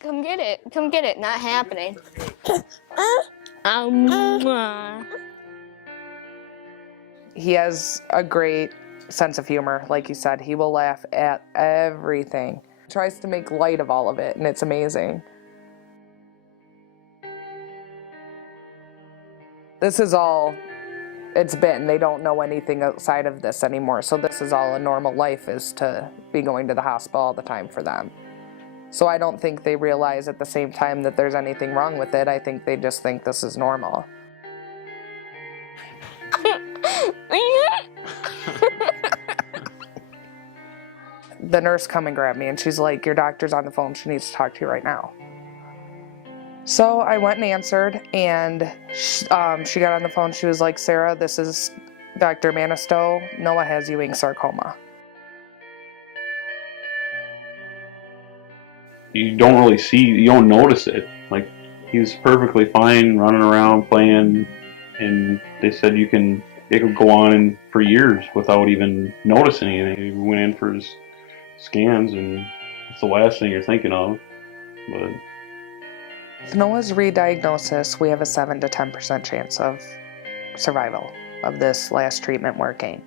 Come get it. Come get it. Not happening. He has a great sense of humor. Like you said, he will laugh at everything. He tries to make light of all of it, and it's amazing. This is all it's been. They don't know anything outside of this anymore. So this is all a normal life, is to be going to the hospital all the time for them. So I don't think they realize at the same time that there's anything wrong with it. I think they just think this is normal. The nurse come and grabbed me and she's like, your doctor's on the phone. She needs to talk to you right now. So I went and answered, and she got on the phone. She was like, Sarah, this is Dr. Manistow. Noah has Ewing sarcoma. You don't really see, you don't notice it. Like, he's perfectly fine running around playing, and they said it could go on for years without even noticing anything. He went in for his scans, and it's the last thing you're thinking of. But with Noah's re-diagnosis, we have a 7 to 10% chance of survival of this last treatment working.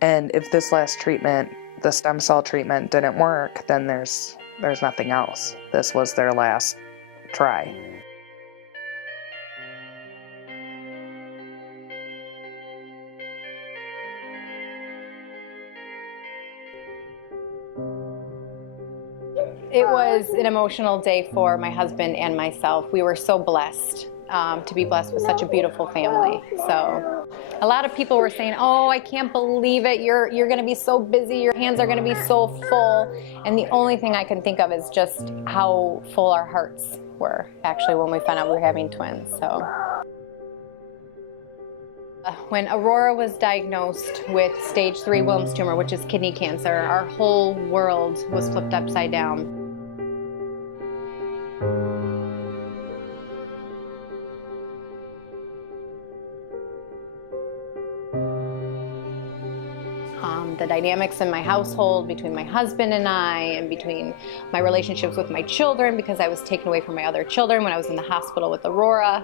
And if this last treatment, the stem cell treatment, didn't work, then there's nothing else. This was their last try. It was an emotional day for my husband and myself. We were so blessed to be blessed with such a beautiful family. So a lot of people were saying, oh, I can't believe it. You're going to be so busy. Your hands are going to be so full. And the only thing I can think of is just how full our hearts were actually when we found out we were having twins. So when Aurora was diagnosed with stage 3 Wilms tumor, which is kidney cancer, our whole world was flipped upside down. The dynamics in my household between my husband and I, and between my relationships with my children, because I was taken away from my other children when I was in the hospital with Aurora.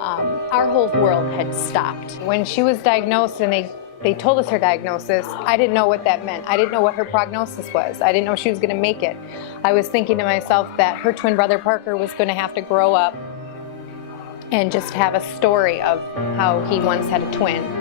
Our whole world had stopped. When she was diagnosed and they told us her diagnosis, I didn't know what that meant. I didn't know what her prognosis was. I didn't know she was going to make it. I was thinking to myself that her twin brother Parker was going to have to grow up and just have a story of how he once had a twin.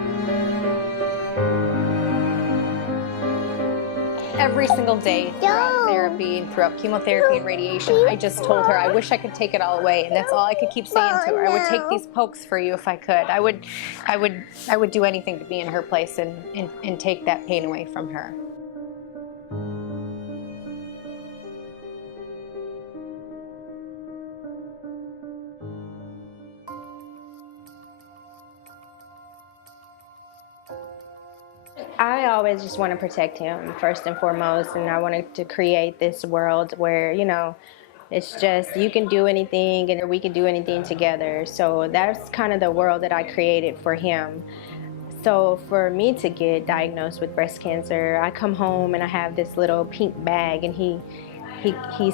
Every single day throughout therapy and throughout chemotherapy and radiation, I just told her I wish I could take it all away, and that's all I could keep saying to her. I would take these pokes for you if I could. I would do anything to be in her place and take that pain away from her. I always just want to protect him first and foremost, and I wanted to create this world where, you know, it's just you can do anything and we can do anything together. So that's kind of the world that I created for him. So for me to get diagnosed with breast cancer, I come home and I have this little pink bag, and he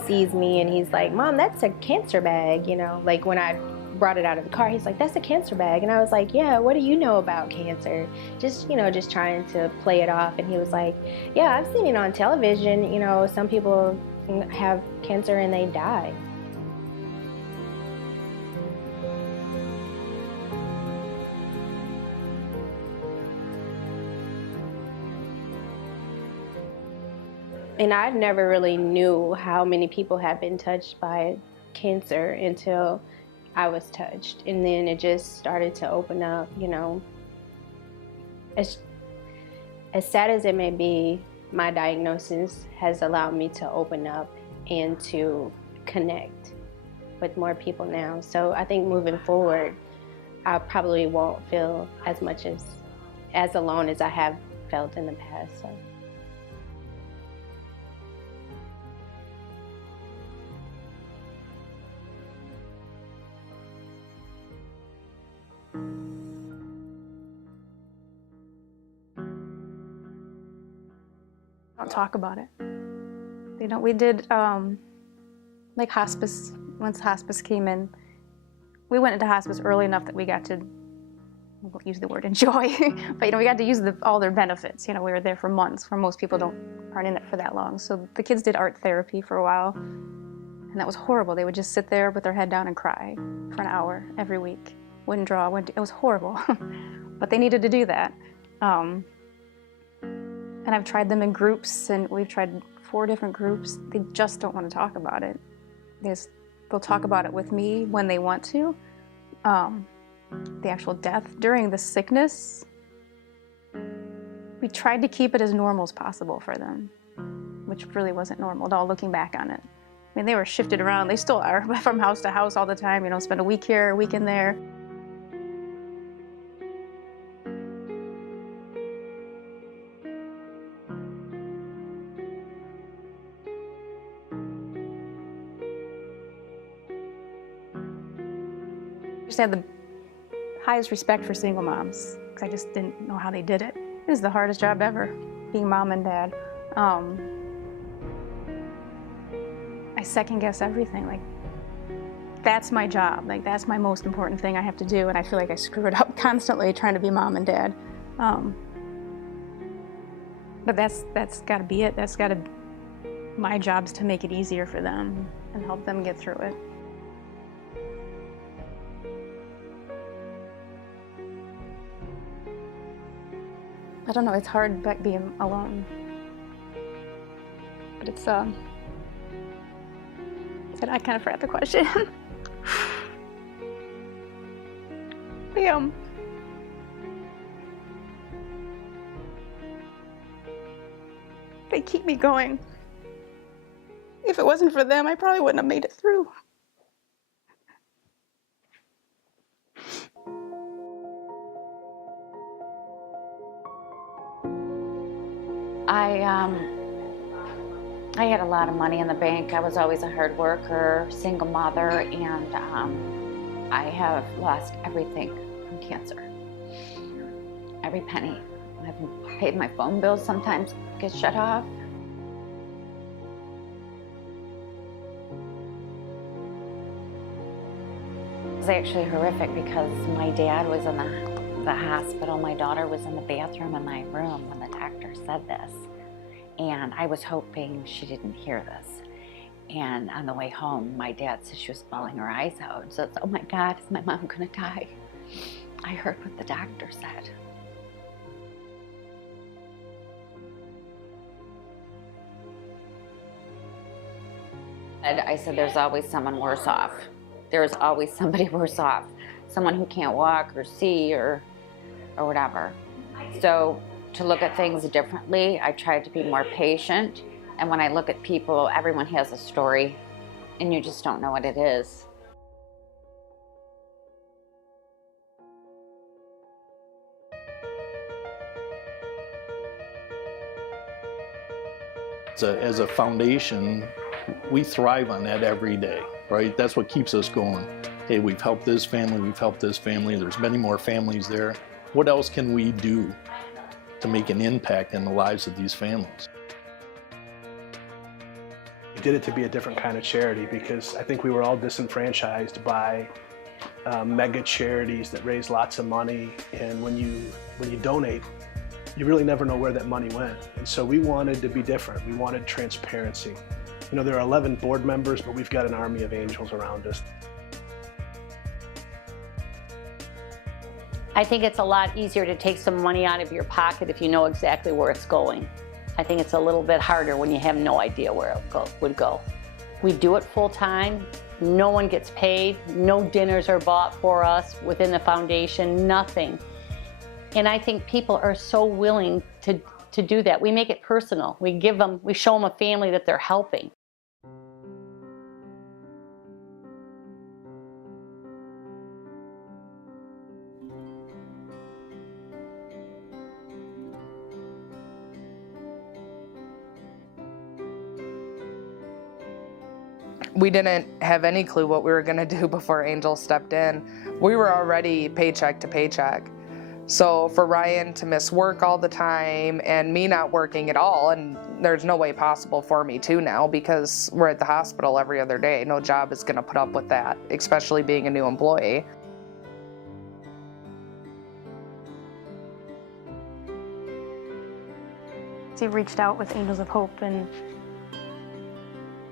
sees me and he's like, Mom, that's a cancer bag, you know, like when I brought it out of the car, he's like, that's a cancer bag. And I was like, yeah, what do you know about cancer? Just, you know, just trying to play it off. And he was like, yeah, I've seen it on television. You know, some people have cancer and they die. And I never really knew how many people had been touched by cancer until I was touched, and then it just started to open up, you know. As sad as it may be, my diagnosis has allowed me to open up and to connect with more people now. So I think moving forward, I probably won't feel as much as alone as I have felt in the past. So. Don't talk about it. You know, we did like hospice, once hospice came in, we went into hospice early enough that we got to, we'll use the word enjoy, but we got to use all their benefits. We were there for months, where most people aren't in it for that long. So the kids did art therapy for a while, and that was horrible. They would just sit there with their head down and cry for an hour every week. Wouldn't draw, it was horrible. But they needed to do that. And I've tried them in groups, and we've tried 4 different groups. They just don't want to talk about it. They'll talk about it with me when they want to. The actual death, during the sickness, we tried to keep it as normal as possible for them, which really wasn't normal at all, looking back on it. I mean, they were shifted around. They still are, from house to house all the time, spend a week here, a week in there. I just had the highest respect for single moms, because I just didn't know how they did it. It was the hardest job ever, being mom and dad. I second guess everything. That's my job. That's my most important thing I have to do, and I feel like I screw it up constantly trying to be mom and dad. But that's got to be it. My job's to make it easier for them and help them get through it. I don't know, it's hard being alone. But it's, I kind of forgot the question. They keep me going. If it wasn't for them, I probably wouldn't have made it through. I had a lot of money in the bank. I was always a hard worker, single mother, and I have lost everything from cancer. Every penny. I've paid my phone bills sometimes get shut off. It was actually horrific because my dad was in the hospital. My daughter was in the bathroom in my room when the doctor said this. And I was hoping she didn't hear this. And on the way home, my dad said she was bawling her eyes out. So it's, oh my God, is my mom gonna die? I heard what the doctor said. I said, there's always someone worse off. There's always somebody worse off. Someone who can't walk or see or whatever. So to look at things differently, I tried to be more patient. And when I look at people, everyone has a story, and you just don't know what it is. As a foundation, we thrive on that every day, right? That's what keeps us going. Hey, we've helped this family, we've helped this family, there's many more families there. What else can we do to make an impact in the lives of these families? We did it to be a different kind of charity because I think we were all disenfranchised by mega charities that raise lots of money, and when you donate, you really never know where that money went. And so we wanted to be different. We wanted transparency. There are 11 board members, but we've got an army of angels around us. I think it's a lot easier to take some money out of your pocket if you know exactly where it's going. I think it's a little bit harder when you have no idea where it would go. We do it full time. No one gets paid. No dinners are bought for us within the foundation, nothing. And I think people are so willing to do that. We make it personal. We show them a family that they're helping. We didn't have any clue what we were going to do before Angel stepped in. We were already paycheck to paycheck. So for Ryan to miss work all the time and me not working at all, and there's no way possible for me to now because we're at the hospital every other day. No job is going to put up with that, especially being a new employee. He reached out with Angels of Hope, and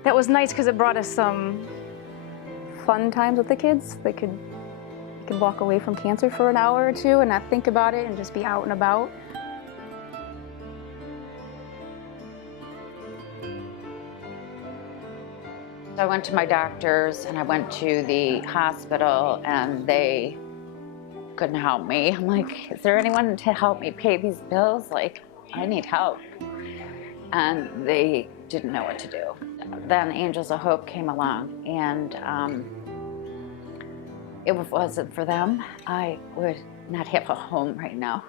that was nice because it brought us some fun times with the kids. They could walk away from cancer for an hour or two and not think about it and just be out and about. I went to my doctors and I went to the hospital and they couldn't help me. I'm like, is there anyone to help me pay these bills? Like, I need help. And they didn't know what to do. Then Angels of Hope came along, and if it wasn't for them, I would not have a home right now.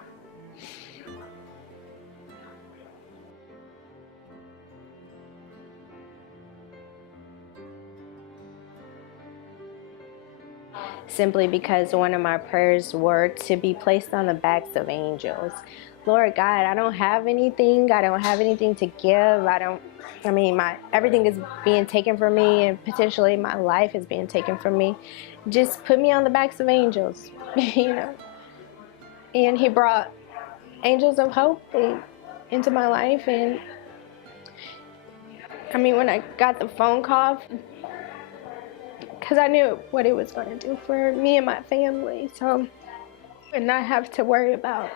Simply because one of my prayers were to be placed on the backs of angels. Lord God, I don't have anything. I don't have anything to give. Everything is being taken from me, and potentially my life is being taken from me. Just put me on the backs of angels, you know. And he brought Angels of Hope into my life. And when I got the phone call, because I knew what it was going to do for me and my family, so I would not have to worry about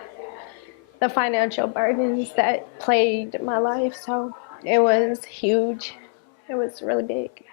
the financial burdens that plagued my life. So it was huge. It was really big.